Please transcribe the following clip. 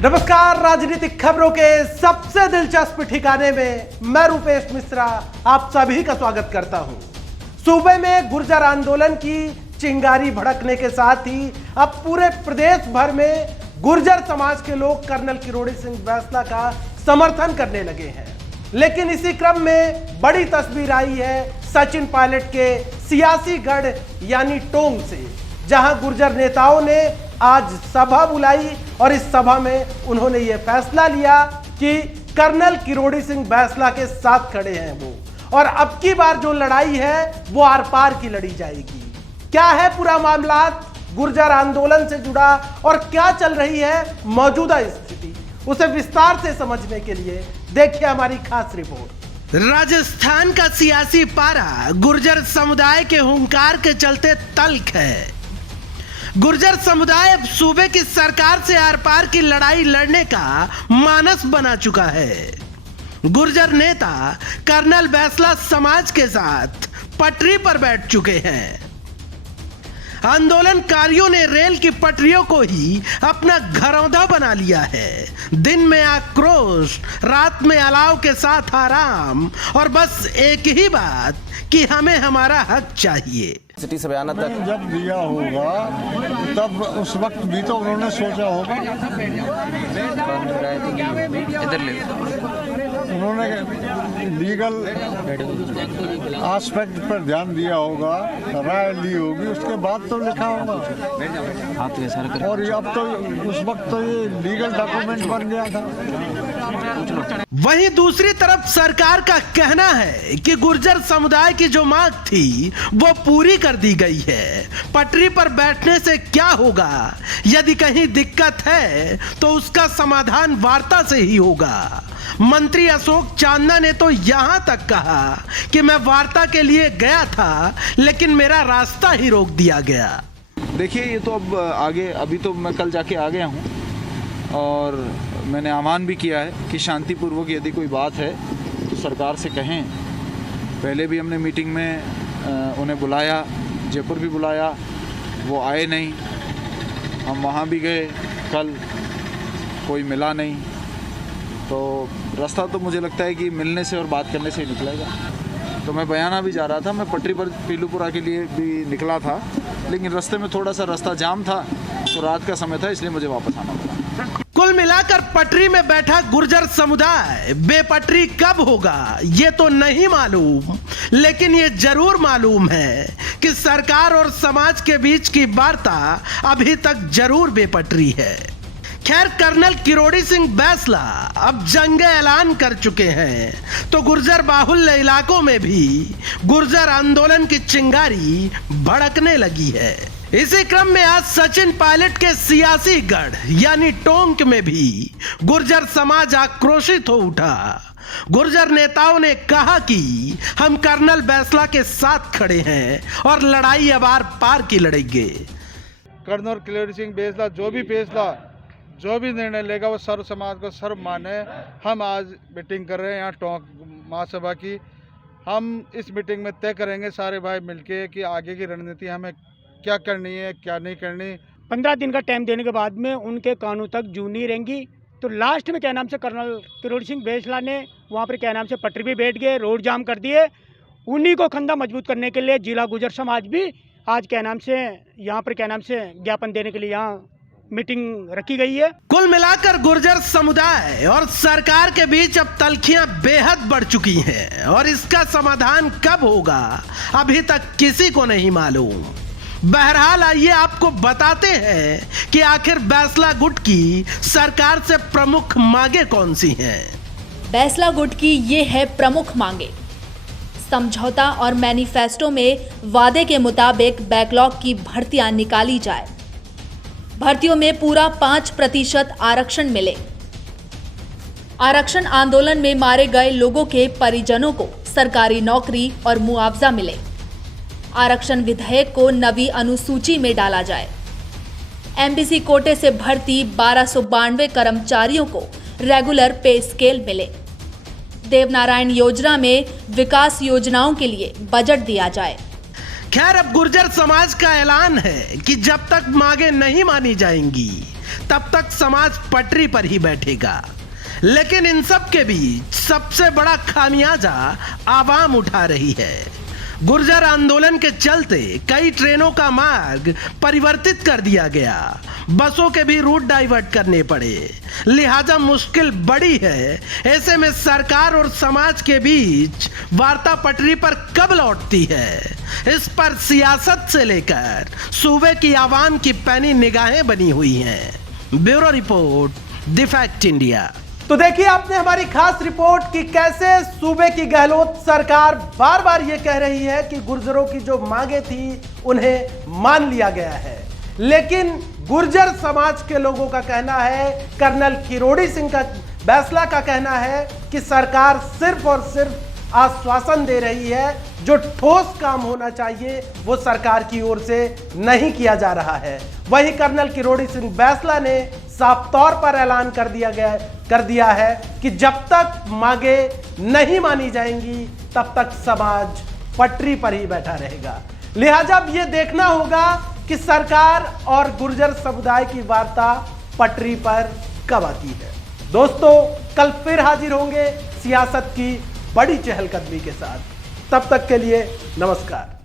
नमस्कार, राजनीतिक खबरों के सबसे दिलचस्प ठिकाने में मैं रूपेश मिश्रा आप सभी का स्वागत करता हूं। सूबे में गुर्जर आंदोलन की चिंगारी भड़कने के साथ ही अब पूरे प्रदेश भर में गुर्जर समाज के लोग कर्नल किरोड़ी सिंह बैंसला का समर्थन करने लगे हैं। लेकिन इसी क्रम में बड़ी तस्वीर आई है सचिन पायलट के सियासी गढ़ यानी टोंक से, जहां गुर्जर नेताओं ने आज सभा बुलाई और इस सभा में उन्होंने ये फैसला लिया कि कर्नल किरोड़ी सिंह बैंसला के साथ खड़े हैं वो, और अब की बार जो लड़ाई है वो आर पार की लड़ी जाएगी। क्या है पूरा मामला गुर्जर आंदोलन से जुड़ा और क्या चल रही है मौजूदा स्थिति, उसे विस्तार से समझने के लिए देखिए हमारी खास रिपोर्ट। राजस्थान का सियासी पारा गुर्जर समुदाय के हुंकार के चलते तल्ख है। गुर्जर समुदाय अब सूबे की सरकार से आर पार की लड़ाई लड़ने का मानस बना चुका है। गुर्जर नेता कर्नल बैंसला समाज के साथ पटरी पर बैठ चुके हैं। आंदोलनकारियों ने रेल की पटरियों को ही अपना घरौंदा बना लिया है। दिन में आक्रोश, रात में अलाव के साथ आराम, और बस एक ही बात कि हमें हमारा हक चाहिए। सिटी से बयाना तक जब दिया होगा तब उस वक्त भी तो उन्होंने सोचा होगा। इधर ले उन्होंने लीगल एस्पेक्ट पर ध्यान दिया होगा, राय ली होगी, उसके बाद तो लिखा होगा। और अब तो उस वक्त तो ये लीगल डॉक्यूमेंट बन गया था। वहीं दूसरी तरफ सरकार का कहना है कि गुर्जर समुदाय की जो मांग थी वो पूरी कर दी गई है। पटरी पर बैठने से क्या होगा, यदि कहीं दिक्कत है तो उसका समाधान वार्ता से ही होगा। मंत्री अशोक चांदना ने तो यहां तक कहा कि मैं वार्ता के लिए गया था लेकिन मेरा रास्ता ही रोक दिया गया। देखिए, ये तो अब आगे, अभी तो मैं कल जाके आ गया हूँ और मैंने आह्वान भी किया है कि शांतिपूर्वक यदि कोई बात है तो सरकार से कहें। पहले भी हमने मीटिंग में उन्हें बुलाया, जयपुर भी बुलाया, वो आए नहीं। हम वहाँ भी गए, कल कोई मिला नहीं। तो रास्ता तो मुझे लगता है कि मिलने से और बात करने से ही निकलेगा। तो मैं बयाना भी जा रहा था, मैं पटरी पर पीलूपुरा के लिए भी निकला था, लेकिन रास्ते में थोड़ा सा रास्ता जाम था, तो रात का समय था, इसलिए मुझे वापस आना पड़ा। कुल मिलाकर पटरी में बैठा गुर्जर समुदाय बेपटरी कब होगा ये तो नहीं मालूम, लेकिन ये जरूर मालूम है कि सरकार और समाज के बीच की वार्ता अभी तक जरूर बेपटरी है। खैर, कर्नल किरोड़ी सिंह बैंसला अब जंग ऐलान कर चुके हैं, तो गुर्जर बाहुल्य इलाकों में भी गुर्जर आंदोलन की चिंगारी भड़कने लगी है। इसी क्रम में आज सचिन पायलट के सियासी गढ़ यानी टोंक में भी गुर्जर समाज आक्रोशित हो उठा। गुर्जर नेताओं ने कहा कि हम कर्नल बैंसला के साथ खड़े हैं और लड़ाई अब आर पार की लड़ेंगे। कर्नल किरोड़ी सिंह बैंसला जो भी निर्णय लेगा वो सर्व समाज को सर्व माने। हम आज मीटिंग कर रहे हैं यहाँ टोंक महासभा की। हम इस मीटिंग में तय करेंगे सारे भाई मिलके कि आगे की रणनीति हमें क्या करनी है, क्या नहीं करनी। 15 दिन का टाइम देने के बाद में उनके कानून तक जू नहीं रहेंगी। तो लास्ट में क्या नाम से कर्नल किरोड़ी सिंह बैंसला ने वहाँ पर क्या नाम से पटरी भी बैठ गए, रोड जाम कर दिए। उन्हीं को खंदा मजबूत करने के लिए जिला गुर्जर समाज भी आज क्या नाम से यहाँ पर क्या नाम से ज्ञापन देने के लिए यहाँ मीटिंग रखी गई है। कुल मिलाकर गुर्जर समुदाय और सरकार के बीच अब तल्खियां बेहद बढ़ चुकी हैं और इसका समाधान कब होगा अभी तक किसी को नहीं मालूम। बहरहाल आइए आपको बताते हैं कि आखिर बैंसला गुट की सरकार से प्रमुख मांगे कौन सी हैं। बैंसला गुट की ये है प्रमुख मांगे। समझौता और मैनिफेस्टो में वादे के मुताबिक बैकलॉग की भर्तियां निकाली जाए। भर्तियों में पूरा 5% आरक्षण मिले। आरक्षण आंदोलन में मारे गए लोगों के परिजनों को सरकारी नौकरी और मुआवजा मिले। आरक्षण विधेयक को नवी अनुसूची में डाला जाए। एमबीसी कोटे से भर्ती 1292 कर्मचारियों को रेगुलर पे स्केल मिले। देवनारायण योजना में विकास योजनाओं के लिए बजट दिया जाए। खैर, अब गुर्जर समाज का ऐलान है कि जब तक मांगे नहीं मानी जाएंगी तब तक समाज पटरी पर ही बैठेगा। लेकिन इन सब के बीच सबसे बड़ा खामियाजा आवाम उठा रही है। गुर्जर आंदोलन के चलते कई ट्रेनों का मार्ग परिवर्तित कर दिया गया, बसों के भी रूट डाइवर्ट करने पड़े, लिहाजा मुश्किल बड़ी है। ऐसे में सरकार और समाज के बीच वार्ता पटरी पर कब लौटती है, इस पर सियासत से लेकर सूबे की आवाम की पैनी निगाहें बनी हुई हैं। Bureau report, the fact India. तो देखिए आपने हमारी खास रिपोर्ट की कैसे सूबे की गहलोत सरकार बार बार ये कह रही है कि गुर्जरों की जो मांगे थी उन्हें मान लिया गया है, लेकिन गुर्जर समाज के लोगों का कहना है, कर्नल किरोड़ी सिंह का बैसला का कहना है कि सरकार सिर्फ और सिर्फ आश्वासन दे रही है, जो ठोस काम होना चाहिए वो सरकार की ओर से नहीं किया जा रहा है। वहीं कर्नल किरोड़ी सिंह बैसला ने साफ तौर पर ऐलान कर दिया है कि जब तक मांगे नहीं मानी जाएंगी तब तक समाज पटरी पर ही बैठा रहेगा। लिहाजा अब ये देखना होगा कि सरकार और गुर्जर समुदाय की वार्ता पटरी पर कब आती है। दोस्तों, कल फिर हाजिर होंगे सियासत की बड़ी चहलकदमी के साथ। तब तक के लिए नमस्कार।